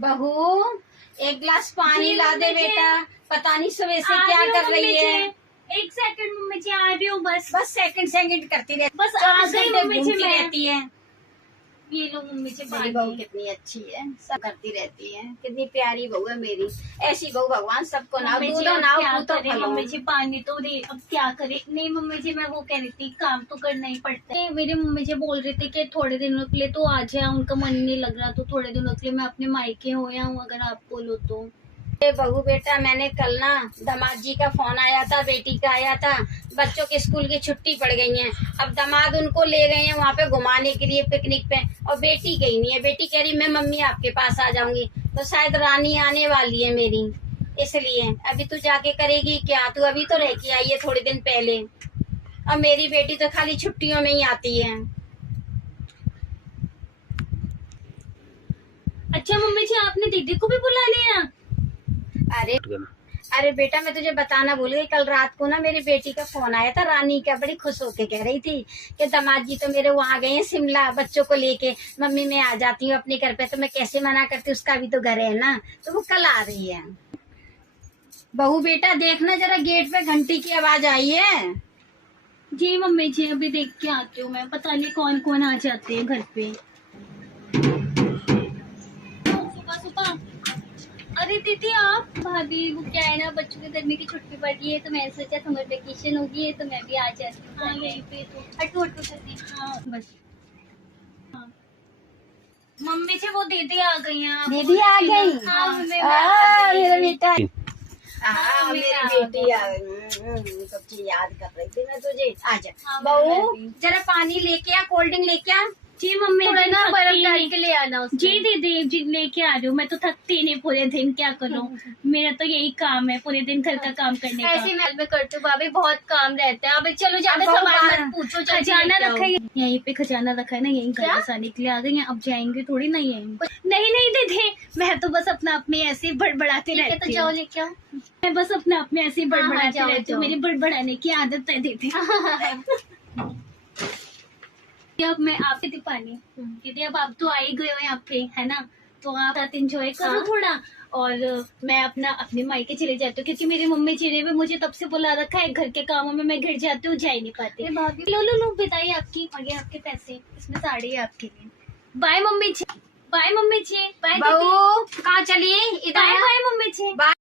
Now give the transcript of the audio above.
बहू एक गिलास पानी ला दे बेटा। पता नहीं सुबह से क्या कर रही है। एक सेकंड मम्मी जी, आ रही हूँ बस। बस सेकंड सेकंड करती रहती, बस आ गई मम्मी जी मैं। रहती है। ये लो मम्मी जी मेरी पानी। बहू कितनी अच्छी है, सब करती रहती है। कितनी प्यारी बहू है मेरी। ऐसी बहू भगवान सबको ना मम्मी जी, दूधो अब ना क्या पूतो करे फलो। मम्मी जी, पानी तो दे, अब क्या करे। नहीं मम्मी जी, मैं वो कह रही थी काम तो करना ही पड़ता है। मेरी मम्मी जी बोल रही थी कि थोड़े दिनों के लिए तो आ जाए, उनका मन नहीं लग रहा तो थोड़े दिनों के लिए मैं अपने मायके हो या हूँ, अगर आप बोलो तो। बहू बेटा मैंने कल ना दामाद जी का फोन आया था, बेटी का आया था। बच्चों के स्कूल की छुट्टी पड़ गई है। अब दामाद उनको ले गए हैं वहाँ पे घुमाने के लिए पिकनिक पे, और बेटी गई नहीं है। बेटी कह रही मैं मम्मी आपके पास आ जाऊंगी, तो शायद रानी आने वाली है मेरी, इसलिए अभी तू जाके करेगी क्या? तू अभी तो रह के आई है थोड़े दिन पहले, और मेरी बेटी तो खाली छुट्टियों में ही आती है। अच्छा मम्मी जी, आपने दीदी को भी बुला लिया? अरे बेटा मैं तुझे बताना भूल गई, कल रात को ना मेरी बेटी का फोन आया था रानी का। बड़ी खुश होके कह रही थी कि दामाद जी तो मेरे वहाँ गए हैं शिमला बच्चों को लेके, मम्मी मैं आ जाती हूँ अपने घर पे। तो मैं कैसे मना करती, उसका भी तो घर है ना। तो वो कल आ रही है। बहू बेटा देखना जरा गेट पे घंटी की आवाज आई है। जी मम्मी जी, अभी देख के आती हूँ मैं। पता नहीं कौन कौन आ जाते हैं घर पे सुबह सुबह। अरे दीदी आप, भाभी वो क्या है ना, बच्चों के गर्मी की छुट्टी पड़ गई है तो मैंने सोचा समर वेकेशन होगी है तो मैं भी आ जाती हूँ। हाँ यहीं पे तो हटू हटू करती। हाँ बस। हाँ मम्मी जी, वो दीदी आ गई हैं। आप दीदी आ गई? हाँ मम्मी, मैं हाँ, मेरा बेटा। हाँ, मेरी मेरा बेटी आ गई। कब की याद कर रही थी मैं तुझे। आजा हाँ, बहू मैं भी। जरा पानी लेके आ, कोल्ड ड्रिंक लेके आ। जी मम्मी, थोड़ा ना थकती बर्फ डाल नहीं। के ले आना उसमें। जी दीदी जी लेके आ रही हूँ। मैं तो थकती नहीं पूरे दिन, क्या करूँ। मेरा तो यही काम है, पूरे दिन घर का काम करने का। ऐसे मैं करती हूँ भाभी, बहुत काम रहता है। अब चलो ज्यादा अब सामान बाहर- मत पूछो। खजाना रखा है यहीं पे, खजाना रखा है ना, यहीं घर बसाने के लिए आ गई हैं। अब जाएंगे थोड़ी ना यहीं। नहीं नहीं दीदी, मैं तो बस अपना अपने ऐसे ही बड़बड़ाती तो रहती जाओ हूँ। लेके आओ। मैं बस अपने अपने ऐसे ही हाँ, बड़बड़ाती जाओ, रहती हूँ। जाओ। मेरी बड़बड़ाने की आदत है दीदी। अब मैं आपके दी पानी दीदी, अब आप तो आ ही गए हो यहाँ पे, है ना, तो आप साथ एंजॉय करो हाँ। थोड़ा। और मैं अपने मायके चले जाती हूँ, क्योंकि मेरी मम्मी जी ने भी मुझे तब से बुला रखा है। घर के कामों में मैं घिर जाती हूँ, जा ही नहीं पाती। भाभी लो लो लो, बताइए आपकी, आगे आपके पैसे, इसमें साड़ी है आपके लिए। बाय मम्मी जी, बाय मम्मी जी, बाय बहू कहाँ चली? बाय इधर बाय मम्मी जी। बाय।